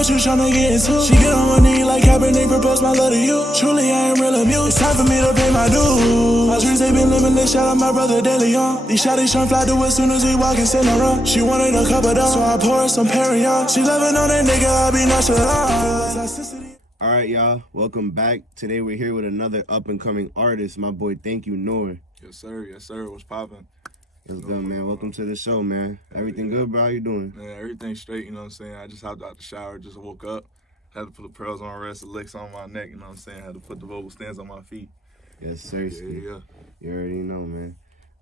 what you tryna get into. She get on one knee like Kaepernick, propose my love to you. Truly, I am real amused. It's time for me to pay my dues. My dreams, they been limitless. Shout out my brother De Leon. These shawties tryna fly through as soon as we walk and sit around. She wanted a cup of dog, so I pour her some Perignon. She loving on that nigga, I be nonchalant. All right, y'all. Welcome back. Today we're here with another up-and-coming artist, my boy ThankYouNur. Yes, sir. Yes, sir. What's poppin'? What's good, man? Welcome to the show, man. Everything good, bro? How you doing? Man, everything's straight, you know what I'm saying? I just hopped out the shower, just woke up, had to put the pearls on my wrist, the licks on my neck, you know what I'm saying? Had to put the vocal stands on my feet. Yes, seriously. Yeah. You already know, man.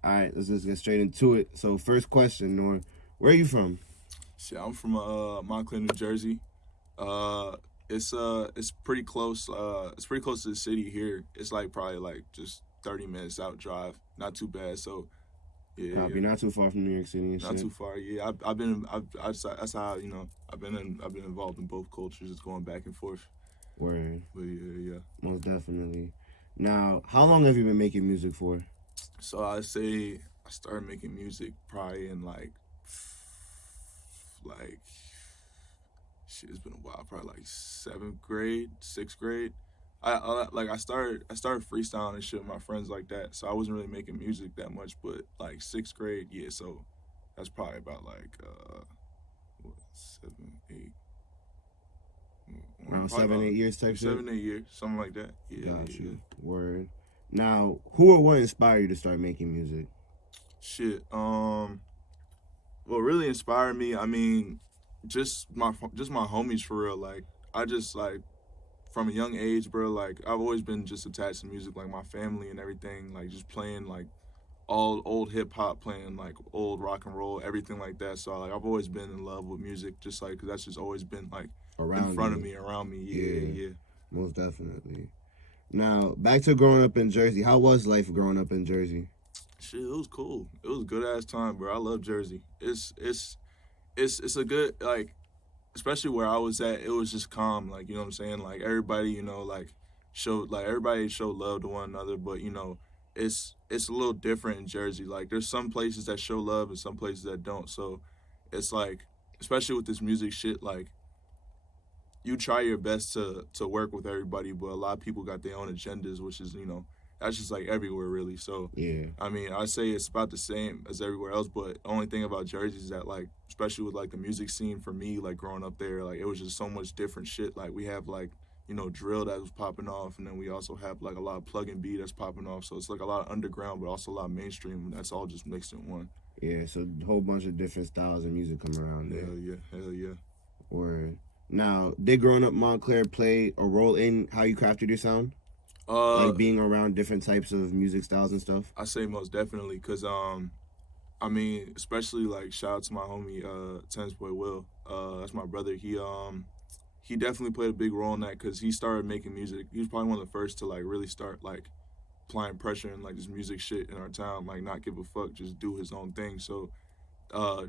All right, let's just get straight into it. So, first question, Nor, where are you from? Shit, I'm from Montclair, New Jersey. It's pretty close. It's pretty close to the city here. It's like probably like just 30 minutes out drive. Not too bad. So, yeah. Copy. Not too far from New York City and shit. Not too far. Yeah, that's how, you know, I've been involved in both cultures, just going back and forth. Word. But yeah. Most definitely. Now, how long have you been making music for? So I say I started making music probably in like shit, it's been a while, probably like 7th grade, 6th grade. I started freestyling and shit with my friends like that, so I wasn't really making music that much, but like 6th grade, yeah, so that's probably about like 7, 8 around 7, 8 years type shit? 7, 8 years, something like that. Yeah. Got you. Word. Now, who or what inspired you to start making music? Shit. What really inspired me, I mean, just my homies for real. Like, I just like from a young age, bro. Like, I've always been just attached to music, like my family and everything. Like, just playing like all old hip hop, playing like old rock and roll, everything like that. So like, I've always been in love with music, just like 'cause that's just always been like around me. Yeah. Most definitely. Now, back to growing up in Jersey. How was life growing up in Jersey? Shit, it was cool. It was a good ass time, bro. I love Jersey. It's a good, like, especially where I was at, it was just calm, like, you know what I'm saying? Like, everybody, you know, like, everybody showed love to one another, but, you know, it's a little different in Jersey. Like, there's some places that show love and some places that don't, so it's like, especially with this music shit, like, you try your best to work with everybody, but a lot of people got their own agendas, which is, you know, that's just like everywhere really. So yeah, I mean, I say it's about the same as everywhere else, but the only thing about Jersey is that, like, especially with like the music scene for me, like growing up there, like it was just so much different shit. Like we have like, you know, drill that was popping off, and then we also have like a lot of plug and beat that's popping off. So it's like a lot of underground, but also a lot of mainstream, and that's all just mixed in one. Yeah, so a whole bunch of different styles of music come around there. Hell yeah. Word. Now, did growing up Montclair play a role in how you crafted your sound? Like being around different types of music styles and stuff? I say most definitely, because, I mean, especially, like, shout out to my homie, Tennis Boy Will. That's my brother. He definitely played a big role in that, because he started making music. He was probably one of the first to, like, really start, like, applying pressure and, like, this music shit in our town, like, not give a fuck, just do his own thing. So,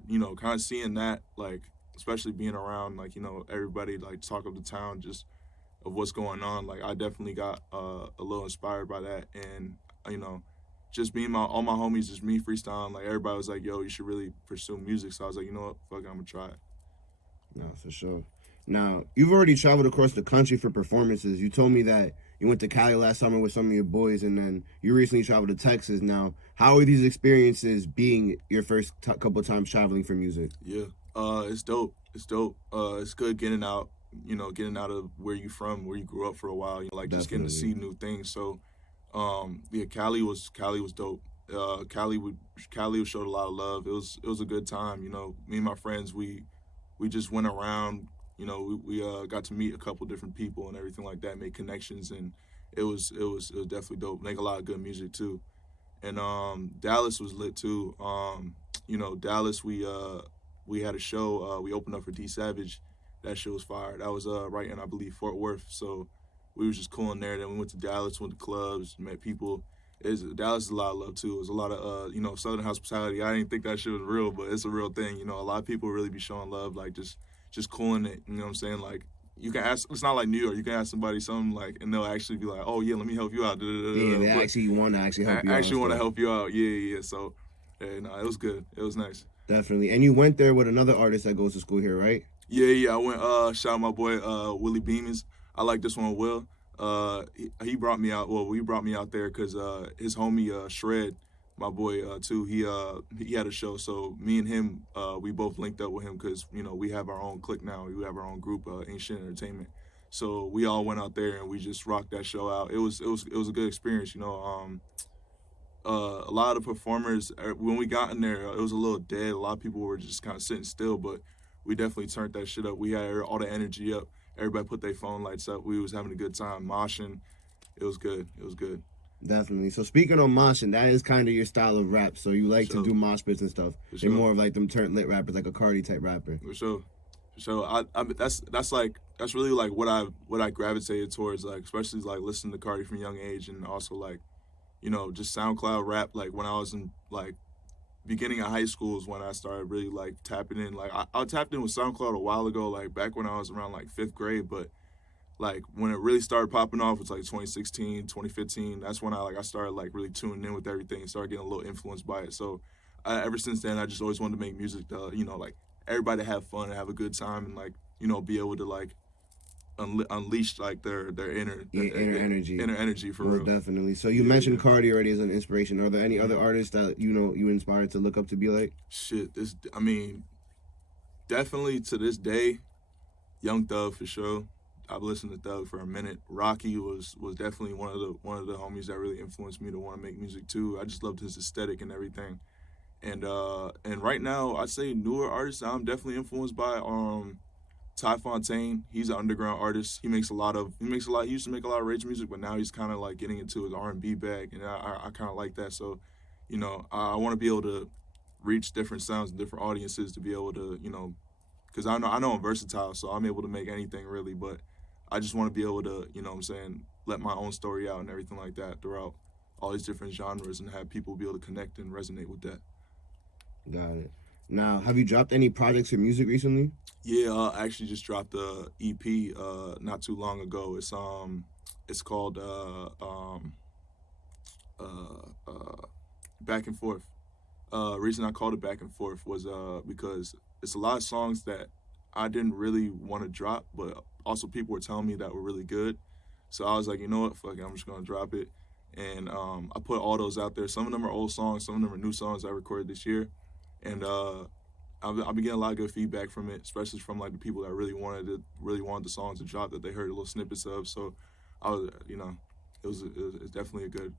you know, kind of seeing that, like, especially being around, like, you know, everybody, like, talk of the town, just of what's going on, like, I definitely got a little inspired by that. And, you know, just being all my homies, just me freestyling, like, everybody was like, yo, you should really pursue music. So I was like, you know what, fuck it, I'm gonna try it. No, for sure. Now, you've already traveled across the country for performances. You told me that you went to Cali last summer with some of your boys, and then you recently traveled to Texas. Now, how are these experiences being your first couple times traveling for music? Yeah, it's dope. It's good getting out, you know, getting out of where you from, where you grew up for a while, you know, like, just getting to see new things. So, yeah, Cali was dope. Cali showed a lot of love. It was a good time, you know. Me and my friends, we just went around, you know, we got to meet a couple different people and everything like that, make connections, and it was definitely dope. Make a lot of good music too. And Dallas was lit too. You know, Dallas, we had a show, we opened up for D Savage. That shit was fire. That was right in, I believe, Fort Worth. So we was just cool in there. Then we went to Dallas, went to clubs, met people. Dallas is a lot of love too. There's a lot of you know, Southern hospitality. I didn't think that shit was real, but it's a real thing. You know, a lot of people really be showing love, like just cooling it. You know what I'm saying? Like, you can ask. It's not like New York. You can ask somebody something, like, and they'll actually be like, "Oh yeah, let me help you out." Yeah, they actually want to help you out. Actually want to help you out. Yeah. So, yeah, no, it was good. It was nice. Definitely. And you went there with another artist that goes to school here, right? Yeah. I went shout out my boy Willie Beamons. I like this one, Will. He brought me out. Well, we brought me out there because his homie Shred, my boy too. He had a show, so me and him we both linked up with him because we have our own clique now. We have our own group, Ancient Entertainment. So we all went out there and we just rocked that show out. It was a good experience. A lot of the performers when we got in there, it was a little dead. A lot of people were just kind of sitting still, but we definitely turned that shit up. We had all the energy up. Everybody put their phone lights up. We was having a good time, moshing. It was good. It was good. Definitely. So speaking on moshing, that is kind of your style of rap. So you like to do mosh pits and stuff. You're more of like them turnt lit rappers, like a Cardi type rapper. For sure. That's really like what I gravitated towards, like especially like listening to Cardi from a young age, and also like just SoundCloud rap. Like when I was in like beginning of high school is when I started really like tapping in. Like I tapped in with SoundCloud a while ago, like back when I was around like 5th grade, but like when it really started popping off, it's like 2016, 2015. That's when I started like really tuning in with everything and started getting a little influenced by it. So ever since then, I just always wanted to make music to like everybody to have fun and have a good time and like be able to like unleash like their inner energy for real. Definitely. So you mentioned Cardi already as an inspiration. Are there any other artists that you inspired to look up to be like? Shit, definitely to this day, Young Thug for sure. I've listened to Thug for a minute. Rocky was definitely one of the homies that really influenced me to want to make music too. I just loved his aesthetic and everything. And right now I'd say newer artists I'm definitely influenced by Ty Fontaine. He's an underground artist. He used to make a lot of rage music, but now he's kind of like getting into his R&B bag, and I kind of like that. So, I want to be able to reach different sounds and different audiences to be able to, because I know I'm versatile, so I'm able to make anything really, but I just want to be able to, let my own story out and everything like that throughout all these different genres and have people be able to connect and resonate with that. Got it. Now, have you dropped any projects or music recently? Yeah, I actually just dropped a EP not too long ago. It's called Back and Forth. Reason I called it Back and Forth was because it's a lot of songs that I didn't really want to drop, but also people were telling me that were really good. So I was like, you know what, fuck it, I'm just gonna drop it. And I put all those out there. Some of them are old songs, some of them are new songs I recorded this year. And I've been getting a lot of good feedback from it, especially from like the people that really wanted the songs to drop that they heard little snippets of. So I was, it was definitely a good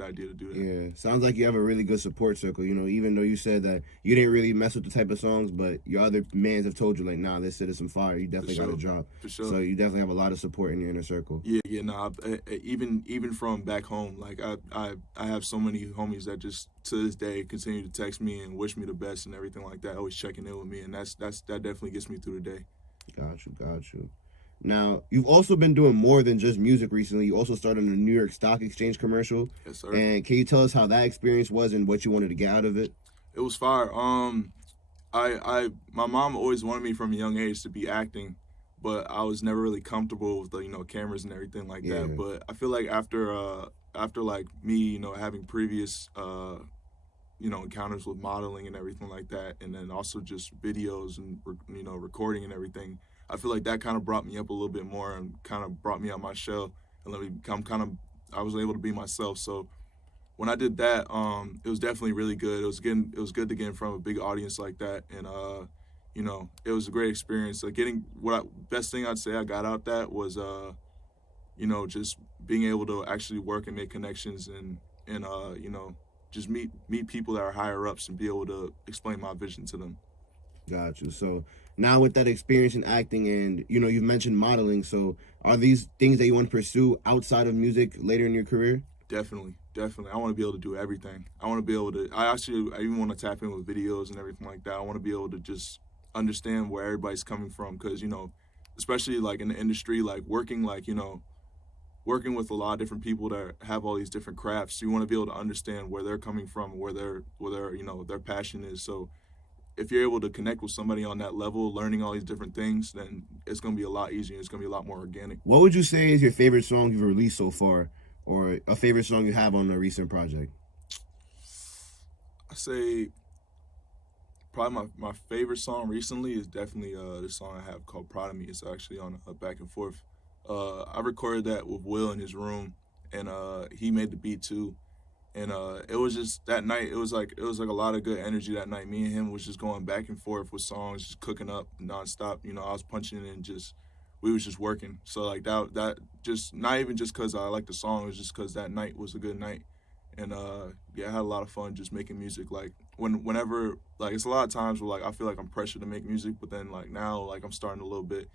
idea to do that. Yeah, sounds like you have a really good support circle. Even though you said that you didn't really mess with the type of songs, but your other mans have told you like, nah, this shit is some fire. You definitely got to drop. For sure. So you definitely have a lot of support in your inner circle. Yeah. Nah. Even from back home, like I have so many homies that just to this day continue to text me and wish me the best and everything like that. Always checking in with me, and that definitely gets me through the day. Got you. Now, you've also been doing more than just music recently. You also started a New York Stock Exchange commercial. Yes, sir. And can you tell us how that experience was and what you wanted to get out of it? It was fire. My mom always wanted me from a young age to be acting, but I was never really comfortable with the cameras and everything like that. But I feel like after like me having previous encounters with modeling and everything like that, and then also just videos and recording and everything, I feel like that kind of brought me up a little bit more and kind of brought me out my shell and let me become I was able to be myself. So when I did that, it was definitely really good. It was good to get in front of a big audience like that, and it was a great experience. Like best thing I'd say I got out that was just being able to actually work and make connections and just meet people that are higher ups and be able to explain my vision to them. Got you. So now with that experience in acting and, you've mentioned modeling, so are these things that you want to pursue outside of music later in your career? Definitely. I want to be able to do everything. I even want to tap in with videos and everything like that. I want to be able to just understand where everybody's coming from because, especially like in the industry, like working with a lot of different people that have all these different crafts, you want to be able to understand where they're coming from, where their passion is. So if you're able to connect with somebody on that level, learning all these different things, then it's going to be a lot easier. It's going to be a lot more organic. What would you say is your favorite song you've released so far, or a favorite song you have on a recent project? I say Probably my favorite song recently is definitely this song I have called "Proud of Me." It's actually on Back and Forth. I recorded that with Will in his room, and he made the beat too. And it was just that night. It was like a lot of good energy that night. Me and him was just going back and forth with songs, just cooking up nonstop. I was punching in, just we was just working. So like that just not even just because I liked the song, it was just because that night was a good night. And yeah, I had a lot of fun just making music. Like whenever like it's a lot of times where like I feel like I'm pressured to make music, but then like now like I'm starting a little bit,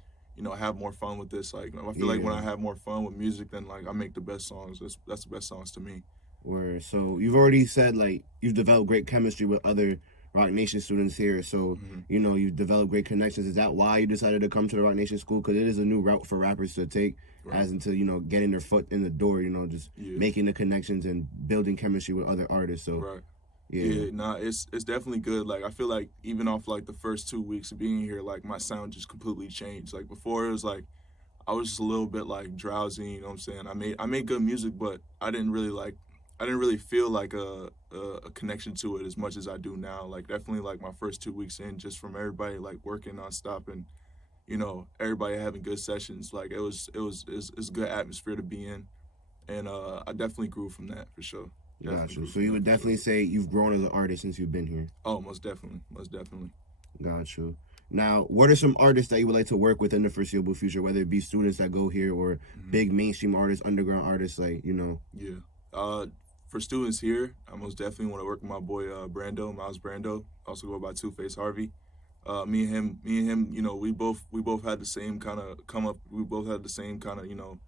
have more fun with this. Like I feel like when I have more fun with music, then like I make the best songs. That's the best songs to me. Where so you've already said like you've developed great chemistry with other Rock Nation students here. So you've developed great connections. Is that why you decided to come to the Rock Nation school? Because it is a new route for rappers to take, as into getting their foot in the door. Just making the connections and building chemistry with other artists. So right. Yeah, it's definitely good. Like I feel like even off like the first 2 weeks of being here, like my sound just completely changed. Like before it was like I was just a little bit like drowsy, you know what I'm saying? I made good music, but I didn't really feel like a connection to it as much as I do now. Like definitely like my first 2 weeks in, just from everybody like working nonstop and everybody having good sessions. Like it was a good atmosphere to be in, and I definitely grew from that for sure. Gotcha. So you would definitely say you've grown as an artist since you've been here. Oh, most definitely. Gotcha. Now, what are some artists that you would like to work with in the foreseeable future, whether it be students that go here or big mainstream artists, underground artists, Yeah. For students here, I most definitely want to work with my boy Miles Brando. Also go by Two-Face Harvey. Me and him, we both had the same kind of come up. We both had the same kind of,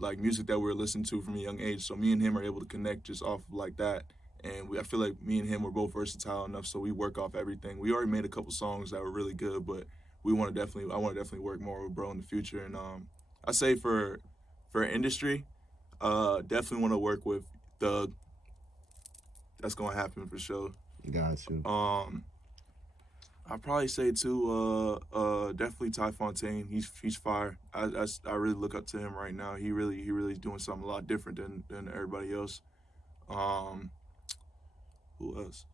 like music that we were listening to from a young age. So me and him are able to connect just off of like that. And I feel like me and him were both versatile enough, so we work off everything. We already made a couple songs that were really good, but I want to definitely work more with bro in the future. And I say for industry, definitely want to work with Thug. That's gonna happen for sure. Gotcha. I'd probably say too, definitely Ty Fontaine. He's fire. I really look up to him right now. He really is doing something a lot different than everybody else. Who else?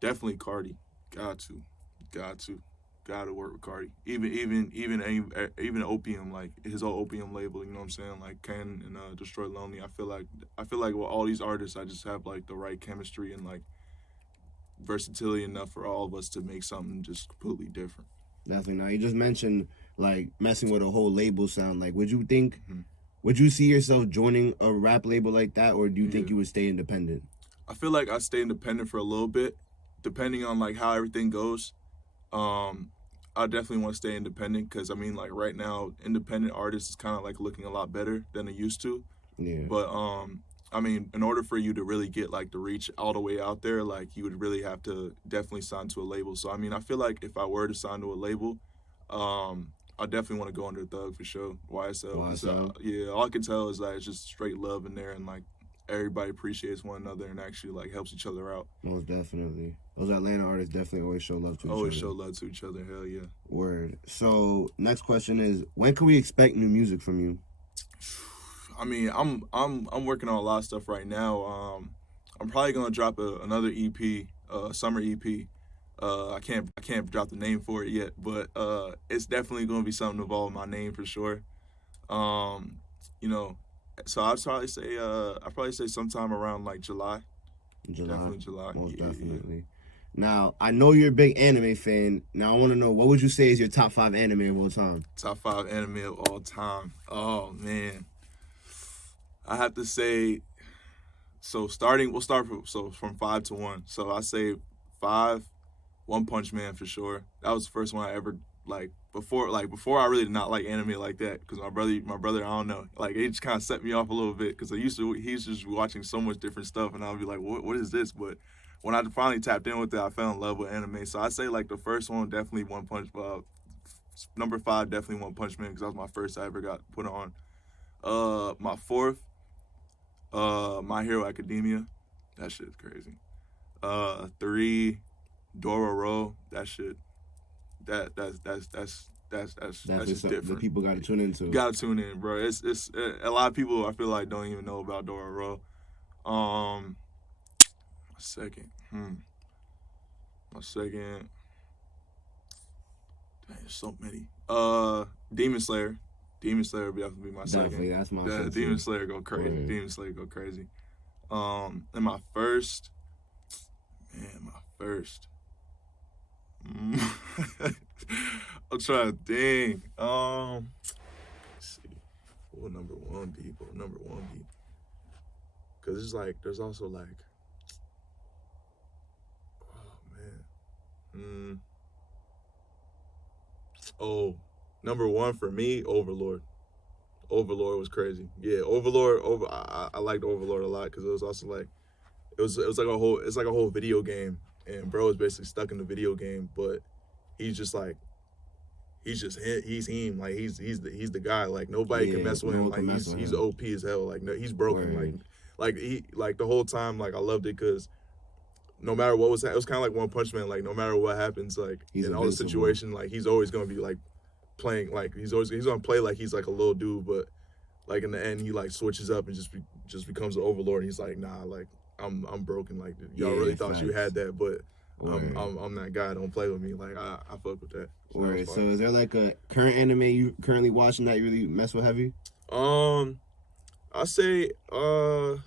Definitely Cardi. Got to work with Cardi. Even Opium, like his old Opium label. You know what I'm saying? Like Ken and Destroy Lonely. I feel like with all these artists, I just have like the right chemistry and like versatility enough for all of us to make something just completely different. Definitely. Now you just mentioned like messing with a whole label sound. Like, would you see yourself joining a rap label like that, or do you think you would stay independent? I feel like I stay independent for a little bit, depending on like how everything goes. I definitely want to stay independent because I mean like right now, independent artists is kind of like looking a lot better than they used to. Yeah. But I mean, in order for you to really get like the reach all the way out there, like you would really have to definitely sign to a label. So I mean, I feel like if I were to sign to a label, I definitely want to go under Thug for sure. YSL. Yeah, all I can tell is that it's just straight love in there, and like everybody appreciates one another and actually like helps each other out. Most definitely. Those Atlanta artists definitely always show love to each other. Always show love to each other. Hell yeah. Word. So next question is, when can we expect new music from you? I mean, I'm working on a lot of stuff right now. I'm probably gonna drop another EP, summer EP. I can't drop the name for it yet, but it's definitely gonna be something involving my name for sure. So I'd probably say sometime around like July. Definitely July. Most Yeah. definitely. Now, I know you're a big anime fan. Now, I want to know, what would you say is your top 5 anime of all time? Top 5 anime of all time. Oh man, I have to say. So from 5 to 1. So I say 5, One Punch Man for sure. That was the first one I ever before I really did not like anime like that because my brother I don't know, like it just kind of set me off a little bit because he's just watching so much different stuff and I'll be like, what is this? But when I finally tapped in with it, I fell in love with anime. So I say like the first one definitely One Punch. Number 5 definitely One Punch Man because that was my first I ever got put on. My 4th, My Hero Academia. That shit's crazy. 3, Dororo. That shit. That's just different. The people got to tune into. Got to tune in, bro. It's a lot of people I feel like don't even know about Dororo. Second, My second. Dang, there's so many. Demon Slayer. Demon Slayer would definitely be my Definitely, second. that's my Yeah, first. Demon Slayer go crazy. Word. Demon Slayer go crazy. And my first. Man, my first. I'm trying to think. Let's see. What would number one be? Because it's like, there's also like, oh man. Oh, number one for me, Overlord. Overlord was crazy. Yeah, Overlord. I liked Overlord a lot because it was also like, it's like a whole video game, and bro is basically stuck in the video game, but he's just like, he's him. Like he's the guy. Like nobody can mess with him. Like he's OP as hell. Like no, he's broken. Word. Like the whole time. Like I loved it because no matter what it was kind of like One Punch Man. Like no matter what happens, like he's in all the situation, like he's always gonna be like playing. Like he's gonna play like he's like a little dude, but like in the end he like switches up and just becomes an overlord. And he's like, nah, like I'm broken. Like y'all really thought you had that, but I'm that guy. Don't play with me. Like I fuck with that. So is there like a current anime you currently watching that you really mess with heavy? I say there's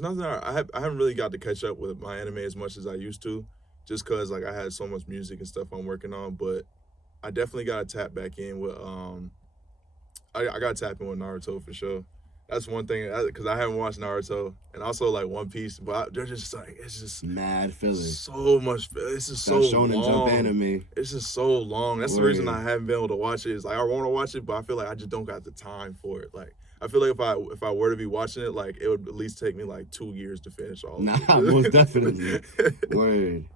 nothing. I haven't really got to catch up with my anime as much as I used to, just cause like I had so much music and stuff I'm working on. But I definitely got to tap back in with I got to tap in with Naruto for sure. That's one thing, because I haven't watched Naruto, and also like One Piece, but they're just like, it's just mad filler. So much. It's just so Shonen long. Jump anime. It's just so long. That's the reason I haven't been able to watch it. Is like I want to watch it, but I feel like I just don't got the time for it. Like I feel like if I were to be watching it, like it would at least take me like 2 years to finish all of it. Nah, most definitely. Word.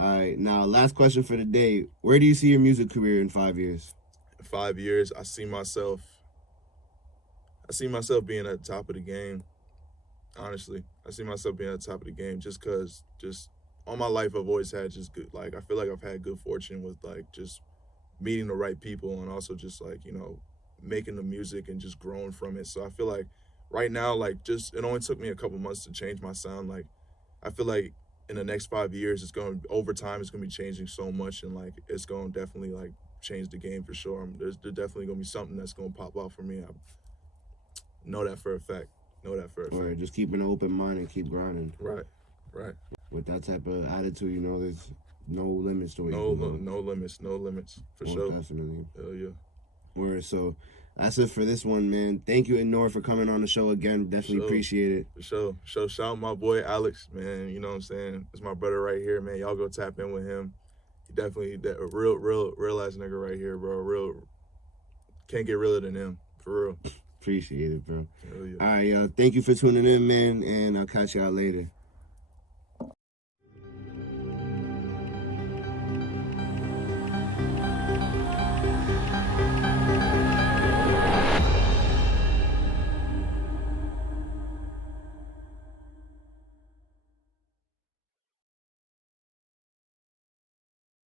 All right, now last question for the day. Where do you see your music career in 5 years? In 5 years, I see myself being at the top of the game. Honestly, I see myself being at the top of the game just because all my life I've always had just good, like I feel like I've had good fortune with like just meeting the right people and also just like, you know, making the music and just growing from it. So I feel like right now, like just it only took me a couple months to change my sound. Like I feel like in the next 5 years, over time it's gonna be changing so much, and like it's gonna definitely like change the game for sure. There's definitely gonna be something that's gonna pop out for me. I know that for a fact. Or just keep an open mind and keep grinding. Right. With that type of attitude, you know, there's no limits to it. No limits for sure. Definitely. Hell yeah. Word. So that's it for this one, man. Thank you, Nor, for coming on the show again. Definitely appreciate it. For sure. Shout out my boy Alex, man. You know what I'm saying? It's my brother right here, man. Y'all go tap in with him. He definitely a real ass nigga right here, bro. Can't get realer than him, for real. Appreciate it, bro. Hell yeah. All right, y'all. Thank you for tuning in, man, and I'll catch y'all later.